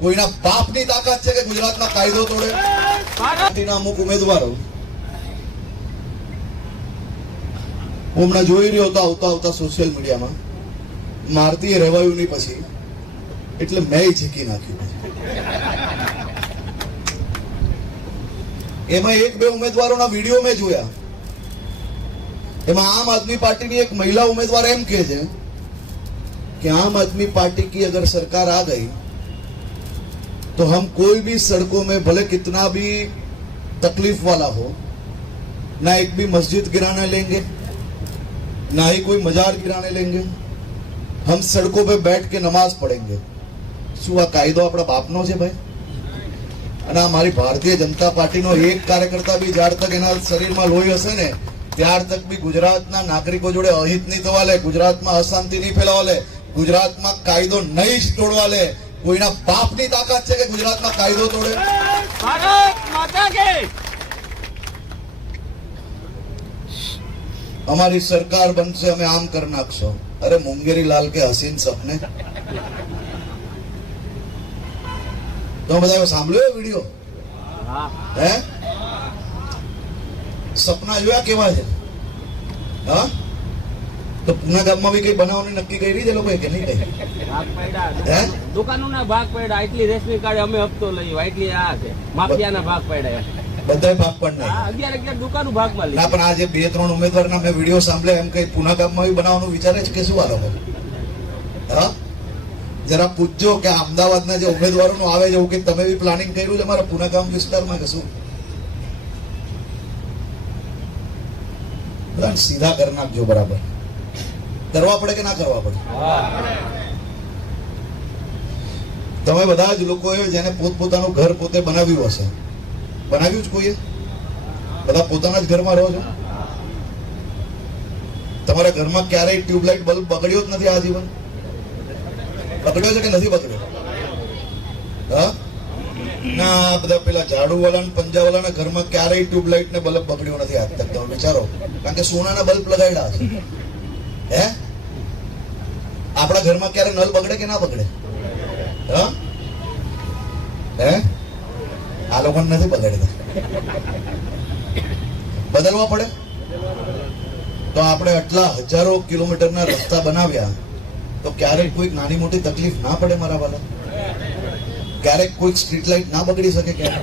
કોઈના બાપની તાકાત છે કે ગુજરાતમાં કાયદો તોડે? પાર્ટીના અમુક ઉમેદવારો હું હમણાં જોઈ રહ્યો હતો આવતા આવતા સોશિયલ મીડિયામાં, મારતીએ રહેવાયું નહીં પછી એટલે મેં ઝીકી નાખ્યું. એમાં એક બે ઉમેદવારોના વિડીયો મેં જોયા. એમાં आम आदमी पार्टी की एक महिला उम्मीदवार एम कहे છે कि आम आदमी पार्टी की अगर सरकार आ गई तो हम कोई भी सड़कों में भले कितना भी तकलीफ वाला हो, ना एक भी मस्जिद गिराने लेंगे, ना ही कोई मजार गिराने लेंगे, हम सड़कों पे बैठ के नमाज पढ़ेंगे. શું આ કાયદો આપણા બાપનો છે ભાઈ? અને આ મારી ભારતીય જનતા પાર્ટીનો એક કાર્યકર્તા બી જ્યાર તક એના શરીરમાં લોહી હશે ને ત્યાર તક બી ગુજરાતના નાગરિકો જોડે અહિત નહીં થવા લે, ગુજરાતમાં અશાંતિ નહીં ફેલાવા લે, ગુજરાતમાં કાયદો નહીં જ તોડવા લે. કોઈના બાપની તાકાત છે કે ગુજરાતમાં કાયદો તોડે? ભારત માતા કી. અમારી સરકાર બનશે, અમે આમ કરી નાખશો. અરે મુંગેરી લાલ કે હસીન સપને. તમે બધા સાંભળ્યો વિડીયો? હે, સપના જોયા કેવા છે? હા, તો પુના ગામમાં બી કઈ બનાવવાની નક્કી કરી છે લોકોએ કે નહીં? હે, દુકાનોના ભાગ પડ્યા, એટલી રેશમી કાર્ડ અમે હપ્તો લઈએ, એટલી આ છે માફિયાના ભાગ પડ્યા, બધા ભાગ પણ નહીં. 11 દુકાનો ભાગમાં લઈ. ના, પણ આજે 2-3 ઉમેદવારના મેં વિડીયો સાંભળ્યા, એમ કઈ પુના ગામમાં બી બનાવવાનું વિચારે છે કે શું આ લોકો? હા, જરા પૂછજો કે અમદાવાદના જે ઉમેદવારોનું આવે છે એવું કે તમે બી પ્લાનિંગ કર્યું છે મારા પુના ગામ વિસ્તારમાં કે શું? સીધા કરી નાખજો. બરાબર કરવા પડે કે ના કરવા પડે? તમે બધા જ લોકોએ જેને પોતપોતાનું ઘર પોતે બનાવ્યું હશે, બનાવ્યું જ કોઈએ? બધા પોતાના જ ઘરમાં રહો છો? તમારા ઘરમાં ક્યારેય ટ્યુબલાઇટ બલ્બ બગડ્યો જ નથી આજીવન? બગડ્યો છે કે નથી બગડ્યો? હા, ના, બધા પેલા ઝાડુ વાળા પંજા વાળાના ઘરમાં ક્યારેય ટ્યુબલાઇટ ને બલ્બ બગડ્યો નથી આજ તક. તમે વિચારો, કારણ કે સોનાના બલ્બ લગાડ્યા છે. હે, આપણા ઘરમાં ક્યારે નળ બગડે કે ના બગડે? હા, હે, આ લોકોને નથી બગડતા. બદલવા પડે. તો આપણે આટલા હજારો કિલોમીટરના રસ્તા બનાવ્યા તો ક્યારેક કોઈક નાની મોટી તકલીફ ના પડે મારા વાલા? ક્યારેક કોઈક સ્ટ્રીટ લાઇટ ના બગડી શકે? ક્યારે